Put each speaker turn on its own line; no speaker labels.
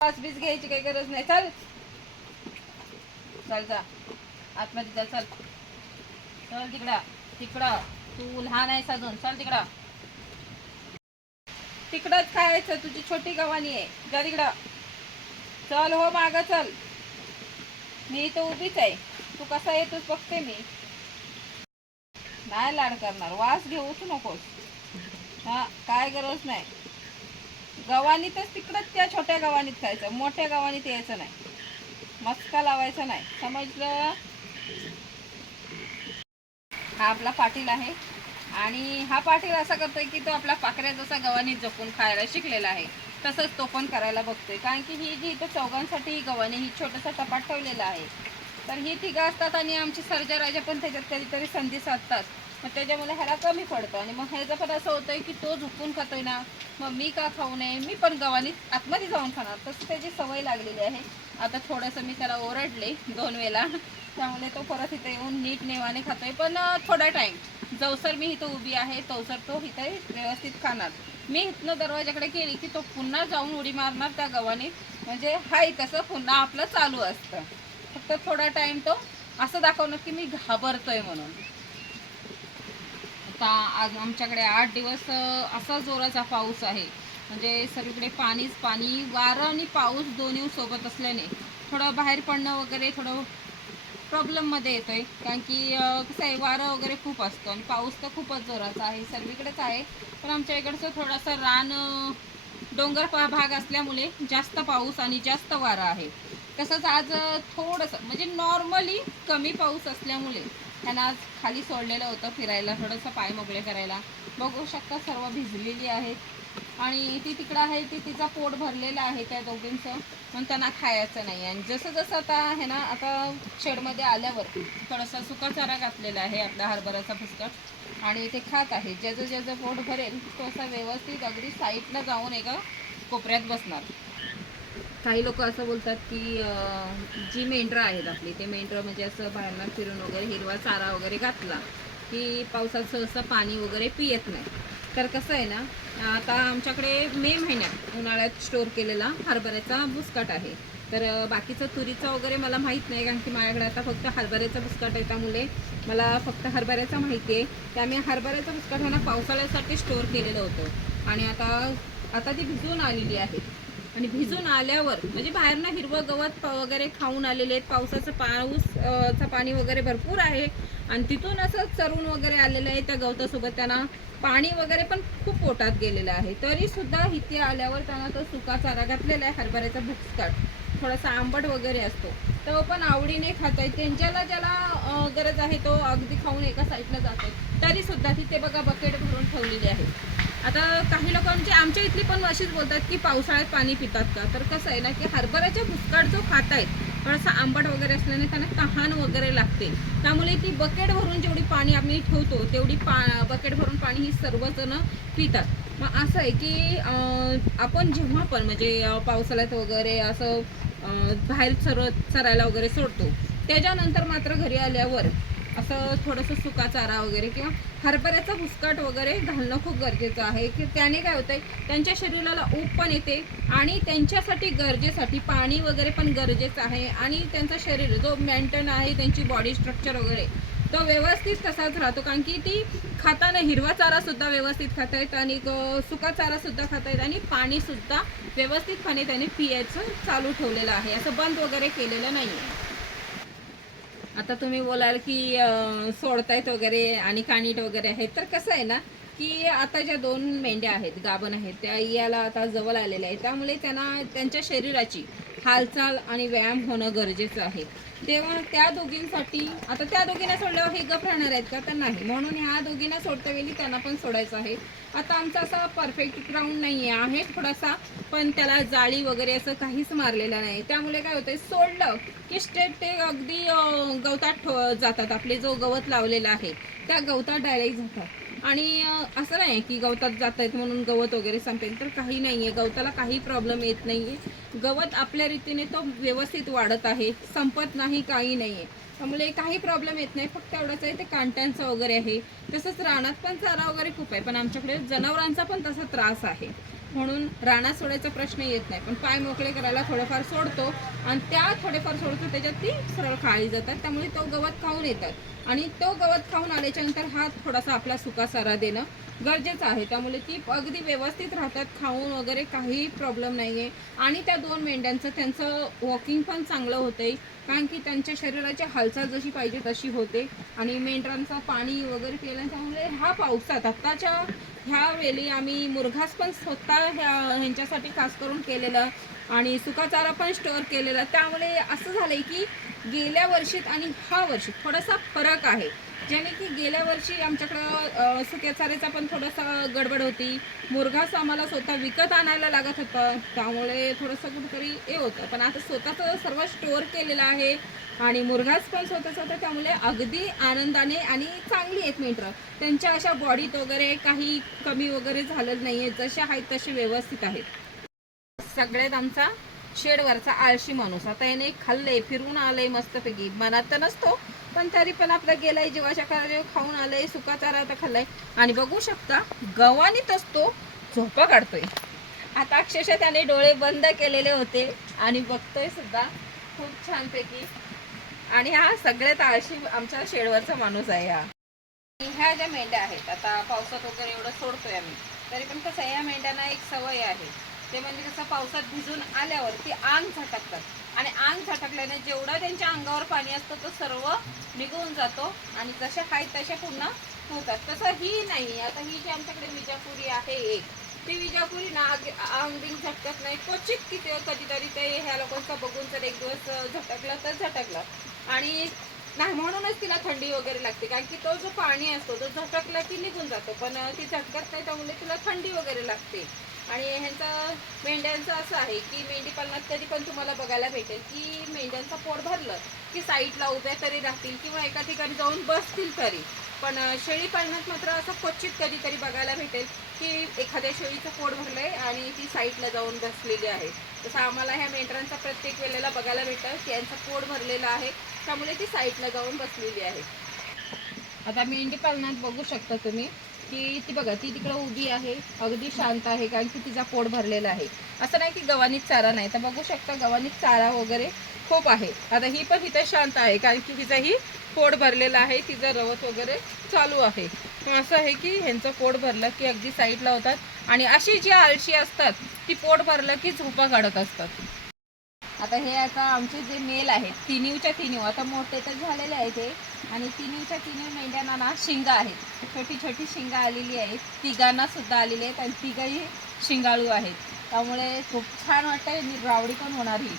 पाच बीस घ्यायची काही गरज नाही. चल. चल जा. आतमध्ये जा चल. चल तिकडा. तिकडं. तू लहान आहेस अजून. चल तिकडं. तिकडंच खायचं तुझी छोटी गवानी आहे. जा तिकडं. चल हो माग चल. मी इथं उभीच आहे. तू कसा येतोस बघते मी. नाही लाड करणार. वास घेऊच नकोस. हा काय गरज नाही. गव्हाणीतच तिकडंच त्या छोट्या गव्हाणीत खायचं. मोठ्या गव्हाणीत यायचं नाही. मस्का लावायचा नाही. समजलं? हा आपला पाटील आहे. आणि हा पाटील असा करतोय की तो आपला पाकऱ्या जसा गव्हाणीत जपून खायला शिकलेला आहे तसंच तो पण करायला बघतोय. कारण की ही जी इथं चौघांसाठी ही गव्हाणी ही छोटासा टपाट ठेवलेला आहे. तर ही तिघं असतात आणि आमची सर्जा राजा पण त्याच्यात कधीतरी संधी साधतात. मग त्याच्यामुळे ह्याला कमी पडतं. आणि मग ह्याचं पण असं होतंय की तो झुकून खातोय ना मग मी का खाऊ नये? मी पण गव्हाने आतमध्ये जाऊन खाणार. तसं त्याची सवय लागलेली आहे. आता थोडंसं मी त्याला ओरडले दोन वेळा. त्यामुळे तो परत इथे येऊन नीट नेवाने खातोय. पण थोडा टाईम जवसर मी इथं उभी आहे. तवसर तो इथे व्यवस्थित खाणार. मी इथनं दरवाजाकडे गेली की तो पुन्हा जाऊन उडी मारणार त्या गव्हाने. म्हणजे हाय तसं पुन्हा आपलं चालू असतं. फक्त थोडा टाईम तो असं दाखवणार की मी घाबरतोय म्हणून. आता आज आमच्याकडे आठ दिवस असा जोराचा पाऊस आहे. म्हणजे सगळीकडे पाणीच पाणी वारं आणि पाऊस दोन्ही सोबत असल्याने थोडं बाहेर पडणं वगैरे थोडं प्रॉब्लेममध्ये येतो आहे कारण की कसं आहे वारं वगैरे खूप असतं आणि पाऊस तर खूपच जोराचा आहे. सर्वीकडेच आहे. पण आमच्या इकडचं थोडंसं रान डोंगर भाग असल्यामुळे जास्त पाऊस आणि जास्त वारा आहे. तसंच आज थोडंसं म्हणजे नॉर्मली कमी पाऊस असल्यामुळे त्यांना आज खाली सोडलेलं होतं फिरायला थोडंसं पाय मोकळे करायला. बघू शकता सर्व भिजलेली आहेत. आणि ती तिकडं आहे ती तिचा पोट भरलेलं आहे त्या दोघींचं. पण त्यांना खायचं नाही. आणि जसं जसं आता आहे ना आता शेडमध्ये आल्यावर थोडासा सुका चारा घातलेला आहे आपला हरभऱ्याचा फुसकट आणि ते खात आहे. ज्याचं ज्याचं पोट भरेल तो असा व्यवस्थित अगदी साईडला जाऊन एका कोपऱ्यात बसणार. काही लोक असं बोलतात की जी मेंढरं आहेत आपली ते मेंढरं म्हणजे असं बाहेरनं फिरून वगैरे हिरवा चारा वगैरे घातला की पावसात सहसा पाणी वगैरे पियत नाही. तर कसं आहे ना आता आमच्याकडे मे महिन्यात उन्हाळ्यात स्टोर केलेला हरभऱ्याचा बुसकाट आहे. तर बाकीचं तुरीचा वगैरे मला माहीत नाही कारण की माझ्याकडे आता फक्त हरभऱ्याचा बुसकाट आहे त्यामुळे मला फक्त हरभऱ्याचा माहिती आहे. त्यामुळे हरभऱ्याचा बुसकाट हा ना पावसाळ्यासाठी स्टोअर केलेलं होतं. आणि आता आता ती भिजून आलेली आहे. आणि भिजून आल्यावर म्हणजे बाहेरनं हिरवं गवत वगैरे खाऊन आलेले आहेत. पावसाचं पाऊस चं पाणी वगैरे भरपूर आहे. आणि तिथून असं चरून वगैरे आलेलं आहे त्या गवतासोबत. त्यांना पाणी वगैरे पण खूप पोटात गेलेलं आहे. तरी सुद्धा इथे आल्यावर त्यांना तो सुका चारा घातलेला आहे हरभऱ्याचा भुक्सकाट थोडासा आंबट वगैरे असतो. तो पण आवडीने खाता येते त्यांच्याला ज्याला गरज आहे तो अगदी खाऊन एका साईडला जातो तरी सुद्धा तिथे बघा बकेट भरून ठेवलेली आहे. आता काही लोकांचे आमच्या इथली पण अशीच बोलतात की पावसाळ्यात पाणी पितात का? तर कसं आहे ना की हरभऱ्याच्या भुसकाट जो खात आहेत थोडासा आंबट वगैरे असल्याने त्यांना तहान वगैरे लागते. त्यामुळे ती बकेट भरून जेवढी पाणी आम्ही ठेवतो तेवढी पा बकेट भरून पाणी ही सर्वजण पितात. मग असं आहे की आपण जेव्हा पण म्हणजे पावसाळ्यात वगैरे असं बाहेर चर चरायला वगैरे सोडतो त्याच्यानंतर मात्र घरी आल्यावर असं थोडंसं सुका चारा वगैरे किंवा हरभऱ्याचा भुसकाट वगैरे घालणं खूप गरजेचं आहे. की त्याने काय होतं आहे त्यांच्या शरीराला ऊब पण येते आणि त्यांच्यासाठी गरजेसाठी पाणी वगैरे पण गरजेचं आहे आणि त्यांचं शरीर जो मेंटेन आहे त्यांची बॉडी स्ट्रक्चर वगैरे तो व्यवस्थित तसाच राहतो. कारण की ती खाताना हिरवा चारासुद्धा व्यवस्थित खाता येत आणि ग- सुका चारासुद्धा खात आहेत आणि पाणीसुद्धा व्यवस्थितपणे त्याने पियायचं चालू ठेवलेलं आहे. असं बंद वगैरे केलेलं नाही आहे आता तुम्ही बोलाल की सोडतायत वगैरे आणि कानीट वगैरे आहेत. तर कसं आहे ना की आता ज्या दोन मेंढ्या आहेत गाभण आहेत त्या याला आता जवळ आलेल्या आहेत. त्यामुळे त्यांना त्यांच्या शरीराची हालचाल आणि व्यायाम होणं गरजेचं आहे. तेव्हा त्या दोघींसाठी आता त्या दोघींना सोडल्यावर हे गप राहणार आहेत का? तर नाही. म्हणून ह्या दोघींना सोडता वेळी त्यांना पण सोडायचं आहे. आता आमचा असा परफेक्ट ग्राउंड नाही आहे थोडासा पण त्याला जाळी वगैरे असं काहीच मारलेलं नाही. त्यामुळे काय होतंय सोडलं की स्टेट ते अगदी गवतात ठो- जातात. आपले जो गवत लावलेला आहे त्या गवतात डायरेक्ट जातात. आणि असं नाही की गवतात जात आहेत म्हणून गवत वगैरे संपेल तर काही नाही आहे गवताला काही प्रॉब्लेम येत नाही आहे गवत आपल्या रीतीने तो व्यवस्थित वाढत आहे संपत नाही काही नाही आहे त्यामुळे काही प्रॉब्लेम येत नाही फक्त एवढंच आहे ते कांट्यांचं वगैरे आहे. तसंच रानात पण चारा वगैरे खूप आहे पण आमच्याकडे जनावरांचा पण तसा त्रास आहे. म्हणून रानात सोडायचा प्रश्न येत नाही पण पाय मोकळे करायला थोडेफार सोडतो आणि त्या थोडेफार सोडतो त्याच्यात ती सरळ खाळी जातात. त्यामुळे तो गवत खाऊन येतात. आणि तो गवत खाऊन आल्याच्यानंतर हा थोडासा आपला सुका सारा देणं गरजेचं आहे. त्यामुळे ती अगदी व्यवस्थित राहतात. खाऊन वगैरे काही प्रॉब्लेम नाही आहे आणि त्या दोन मेंढ्यांचं त्यांचं वॉकिंग पण चांगलं होतंय. कारण की त्यांच्या शरीराची हालचाल जशी पाहिजे तशी होते. आणि मेंढरांचं पाणी वगैरे पिलं त्यामुळे ह्या पावसात आत्ताच्या ह्या वेळी आम्ही मुरघास पण स्वतः ह्या ह्यांच्यासाठी खास करून केलेलं आणि सुका चारा पण स्टोअर केलेला. त्यामुळे असं झालंय की गेल्या वर्षीत आणि ह्या वर्षीत थोडासा फरक आहे. ज्याने की गेल्या वर्षी आमच्याकडं सुक्या चाऱ्याचा पण थोडासा गडबड होती. मुरघास आम्हाला स्वतः विकत आणायला लागत होतं. त्यामुळे थोडंसं कुठंतरी हे होतं. पण आता स्वतःचं सर्व स्टोअर केलेलं आहे आणि मुरघास पण स्वतःच होतं त्यामुळे अगदी आनंदाने आणि चांगली आहेत मेंढरं त्यांच्या अशा बॉडीत वगैरे काही कमी वगैरे झालं नाही आहे जसे आहेत तसे व्यवस्थित आहेत. सगळ्यात आमचा शेडवरचा आळशी माणूस. आता याने खाल्लंय फिरून आलंय मस्तपैकी. मनात तर नसतो पण तरी पण आपला गेलाय जीवाच्या कार्य खाऊन आलंय सुका चारा आता खाल्लाय. आणि बघू शकता गव्हाणीतच तो झोपा काढतोय. आता अक्षरशः त्याने डोळे बंद केलेले होते. आणि बघतोय सुद्धा खूप छानपैकी. आणि हा सगळ्यात आळशी आमच्या शेडवरचा माणूस आहे हा. आणि ह्या ज्या मेंढ्या आहेत आता पावसात वगैरे एवढं सोडतोय आम्ही. तरी पण कसं या मेंढ्यांना एक सवय आहे. ते म्हणजे कसं पावसात भिजून आल्यावर ती आंग झटकतात. आणि आंग झटकल्याने जेवढं त्यांच्या अंगावर पाणी असतं तो सर्व निघून जातो आणि जशा आहेत तशा पुन्हा होतात. तसं ही नाही. आता ही जी आमच्याकडे विजापुरी आहे एक ती विजापुरी ना आंग बिंग झटकत नाही. क्वचित किती कधीतरी ते ह्या लोकांचं बघून जर एक दिवस झटकलं तर झटकलं. आणि नाही म्हणूनच तिला थंडी वगैरे लागते. कारण की तो जो पाणी असतो तो झटकला की निघून जातो. पण ती झटकत नाही त्यामुळे तिला थंडी वगैरे लागते. आणि ह्यांचं मेंढ्यांचं असं आहे की मेंढी पालनात कधी पण तुम्हाला बघायला भेटेल की मेंढ्यांचं पोट भरलं की साईडला उभ्या तरी राहतील किंवा एका ठिकाणी जाऊन बसतील तरी. पण शेळी पालनात मात्र असं क्वचित कधीतरी बघायला भेटेल की एखाद्या शेळीचं पोट भरलं आहे आणि ती साईडला जाऊन बसलेली आहे. तसं आम्हाला ह्या मेंढरांचा प्रत्येक वेळेला बघायला भेटतं की यांचं पोट भरलेलं आहे त्यामुळे ती साईडला जाऊन बसलेली आहे. आता मेंढी पालनात बघू शकता तुम्ही. की ती बघा ती तिकडं उभी आहे अगदी शांत आहे कारण की तिचा पोट भरलेला आहे. असं नाही की गव्हाणीत चारा नाही तर बघू शकता गव्हाणीत चारा वगैरे खूप आहे. आता ही पण इथं शांत आहे कारण की तिचाही पोट भरलेलं आहे तिचं रवत वगैरे चालू आहे. असं आहे की ह्यांचं पोट भरलं की अगदी साईडला होतात. आणि अशी जी आळशी असतात ती पोट भरलं की झोपा काढत असतात. आता हे आता आमचे जे मेल आहेत तिन्हीच्या तिनीव आता मोठे तर झालेले आहेत हे. आणि तिन्हीच्या तिन्ही मेंढ्यांना ना शिंगा आहेत. छोटी छोटी शिंगा आलेली आहेत. तिघांना सुद्धा आलेली आहेत आणि तिघही शिंगाळू आहेत. त्यामुळे खूप छान वाटतंय आणि रावडी पण होणार ही.